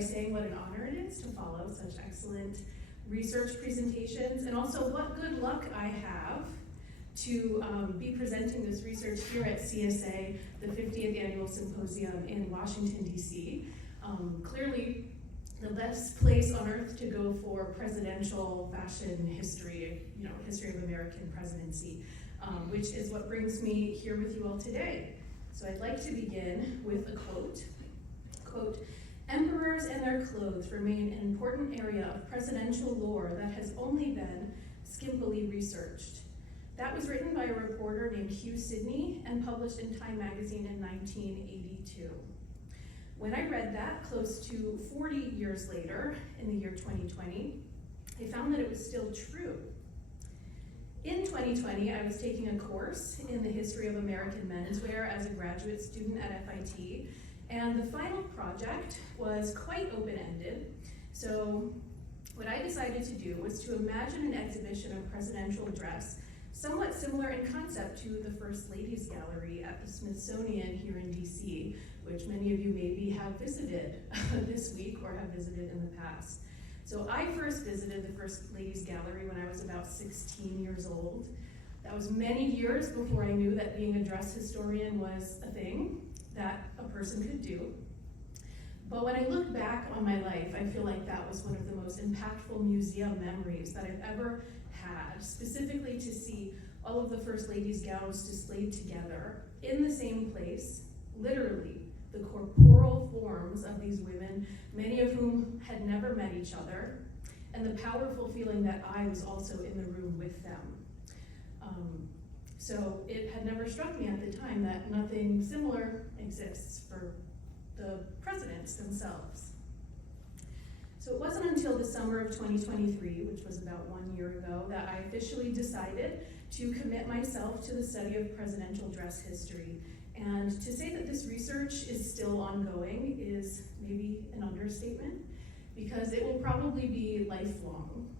by saying what an honor it is to follow such excellent research presentations, and also what good luck I have to be presenting this research here at CSA, the 50th Annual Symposium in Washington, D.C. Clearly, the best place on earth to go for presidential fashion history, history of American presidency, which is what brings me here with you all today. So I'd like to begin with a quote. Quote, "Emperors and their clothes remain an important area of presidential lore that has only been skimpily researched." That was written by a reporter named Hugh Sidney and published in Time magazine in 1982. When I read that close to 40 years later, in the year 2020, I found that it was still true. In 2020, I was taking a course in the history of American menswear as a graduate student at FIT, and the final project was quite open-ended. So what I decided to do was to imagine an exhibition of presidential dress somewhat similar in concept to the First Ladies Gallery at the Smithsonian here in DC, which many of you maybe have visited this week or have visited in the past. So I first visited the First Ladies Gallery when I was about 16 years old. That was many years before I knew that being a dress historian was a thing that a person could do. But when I look back on my life, I feel like that was one of the most impactful museum memories that I've ever had, specifically to see all of the First Ladies' gowns displayed together in the same place, literally, the corporal forms of these women, many of whom had never met each other, and the powerful feeling that I was also in the room with them. So it had never struck me at the time that nothing similar exists for the presidents themselves. So it wasn't until the summer of 2023, which was about 1 year ago, that I officially decided to commit myself to the study of presidential dress history. And to say that this research is still ongoing is maybe an understatement, because it will probably be lifelong.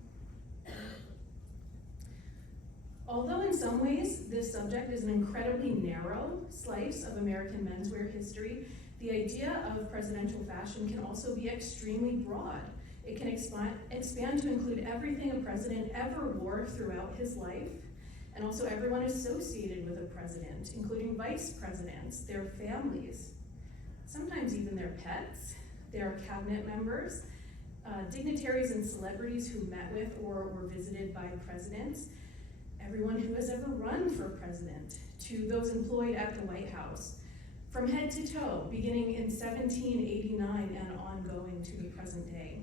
Although in some ways this subject is an incredibly narrow slice of American menswear history, the idea of presidential fashion can also be extremely broad. It can expand to include everything a president ever wore throughout his life, and also everyone associated with a president, including vice presidents, their families, sometimes even their pets, their cabinet members, dignitaries and celebrities who met with or were visited by presidents, everyone who has ever run for president, to those employed at the White House, from head to toe, beginning in 1789 and ongoing to the present day.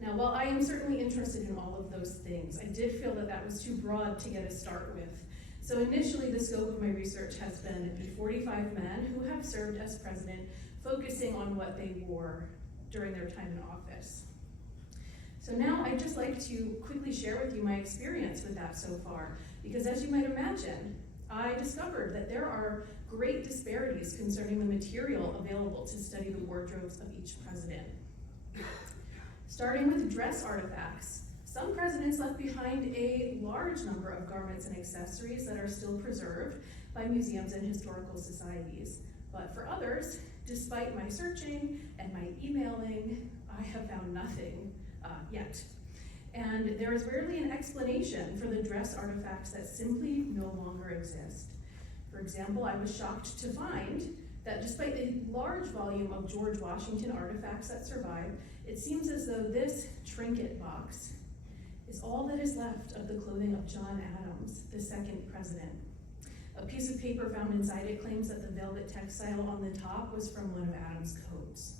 Now, while I am certainly interested in all of those things, I did feel that that was too broad to get a start with. So initially, the scope of my research has been the 45 men who have served as president, focusing on what they wore during their time in office. So now I'd just like to quickly share with you my experience with that so far, because as you might imagine, I discovered that there are great disparities concerning the material available to study the wardrobes of each president. Starting with dress artifacts, some presidents left behind a large number of garments and accessories that are still preserved by museums and historical societies. But for others, despite my searching and my emailing, I have found nothing yet. And there is rarely an explanation for the dress artifacts that simply no longer exist. For example, I was shocked to find that despite the large volume of George Washington artifacts that survive, it seems as though this trinket box is all that is left of the clothing of John Adams, the second president. A piece of paper found inside it claims that the velvet textile on the top was from one of Adams' coats.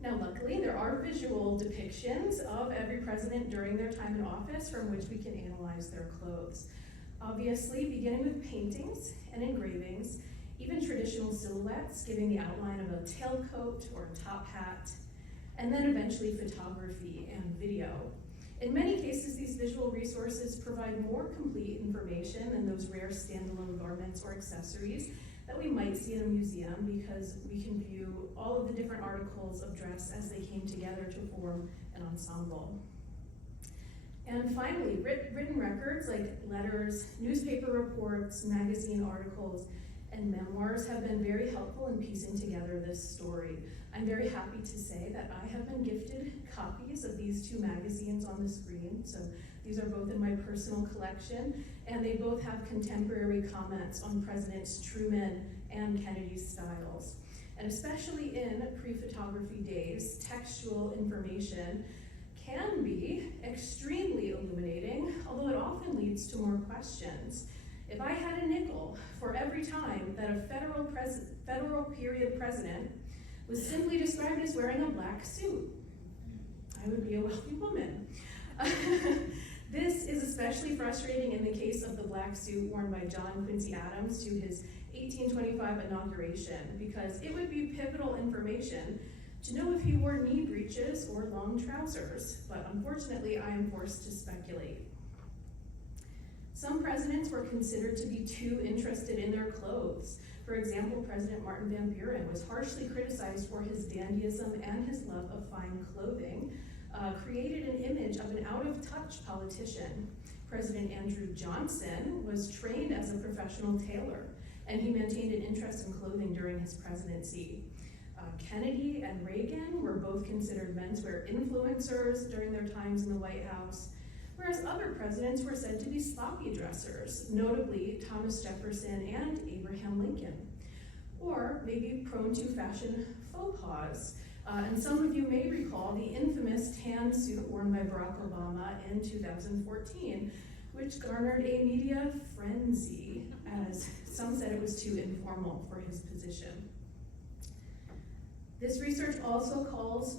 Now, luckily, there are visual depictions of every president during their time in office from which we can analyze their clothes. Obviously, beginning with paintings and engravings, even traditional silhouettes giving the outline of a tailcoat or a top hat, and then eventually photography and video. In many cases, these visual resources provide more complete information than those rare standalone garments or accessories that we might see in a museum, because we can view all of the different articles of dress as they came together to form an ensemble. And finally, written records like letters, newspaper reports, magazine articles, and memoirs have been very helpful in piecing together this story. I'm very happy to say that I have been gifted copies of these two magazines on the screen. So these are both in my personal collection, and they both have contemporary comments on Presidents Truman and Kennedy's styles. And especially in pre-photography days, textual information can be extremely illuminating, although it often leads to more questions. If I had a nickel for every time that a federal period president was simply described as wearing a black suit, I would be a wealthy woman. This is especially frustrating in the case of the black suit worn by John Quincy Adams to his 1825 inauguration, because it would be pivotal information to know if he wore knee breeches or long trousers, but unfortunately I am forced to speculate. Some presidents were considered to be too interested in their clothes. For example, President Martin Van Buren was harshly criticized for his dandyism and his love of fine clothing, created an image of an out-of-touch politician. President Andrew Johnson was trained as a professional tailor, and he maintained an interest in clothing during his presidency. Kennedy and Reagan were both considered menswear influencers during their times in the White House, whereas other presidents were said to be sloppy dressers, notably Thomas Jefferson and Abraham Lincoln, or maybe prone to fashion faux pas. And some of you may recall the infamous tan suit worn by Barack Obama in 2014, which garnered a media frenzy, as some said it was too informal for his position. This research also calls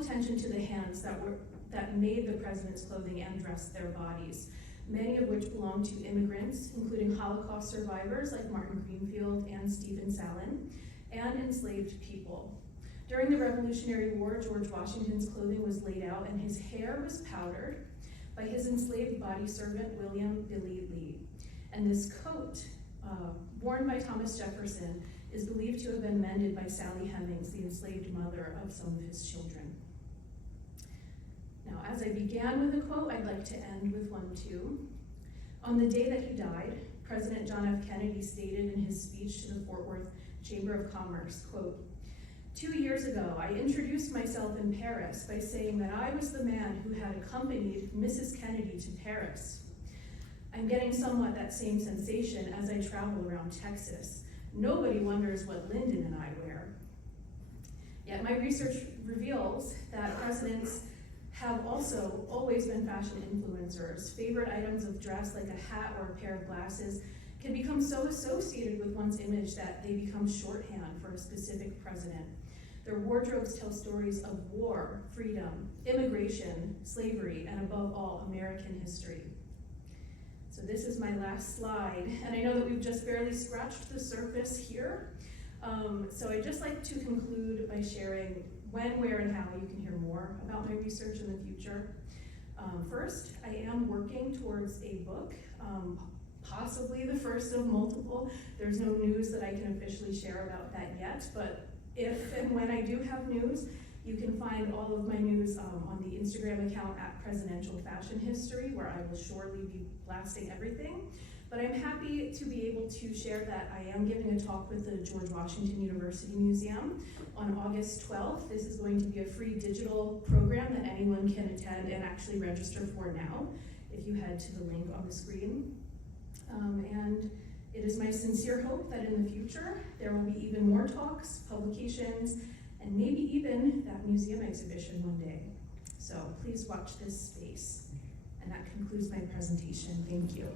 attention to the hands that made the president's clothing and dressed their bodies, many of which belong to immigrants, including Holocaust survivors like Martin Greenfield and Stephen Salen, and enslaved people. During the Revolutionary War, George Washington's clothing was laid out and his hair was powdered by his enslaved body servant, William Billy Lee. And this coat, worn by Thomas Jefferson, is believed to have been mended by Sally Hemings, the enslaved mother of some of his children. Now, as I began with a quote, I'd like to end with one too. On the day that he died, President John F. Kennedy stated in his speech to the Fort Worth Chamber of Commerce, quote, "2 years ago, I introduced myself in Paris by saying that I was the man who had accompanied Mrs. Kennedy to Paris. I'm getting somewhat that same sensation as I travel around Texas. Nobody wonders what Lyndon and I wear." Yet my research reveals that presidents have also always been fashion influencers. Favorite items of dress, like a hat or a pair of glasses, can become so associated with one's image that they become shorthand for a specific president. Their wardrobes tell stories of war, freedom, immigration, slavery, and above all, American history. So this is my last slide, and I know that we've just barely scratched the surface here. So I'd just like to conclude by sharing when, where, and how you can hear more about my research in the future. First, I am working towards a book, possibly the first of multiple. There's no news that I can officially share about that yet, but if and when I do have news, you can find all of my news on the Instagram account at Presidential Fashion History, where I will surely be blasting everything. But I'm happy to be able to share that I am giving a talk with the George Washington University Museum on August 12th. This is going to be a free digital program that anyone can attend and actually register for now, if you head to the link on the screen. And it is my sincere hope that in the future, there will be even more talks, publications, and maybe even that museum exhibition one day. So please watch this space. And that concludes my presentation. Thank you.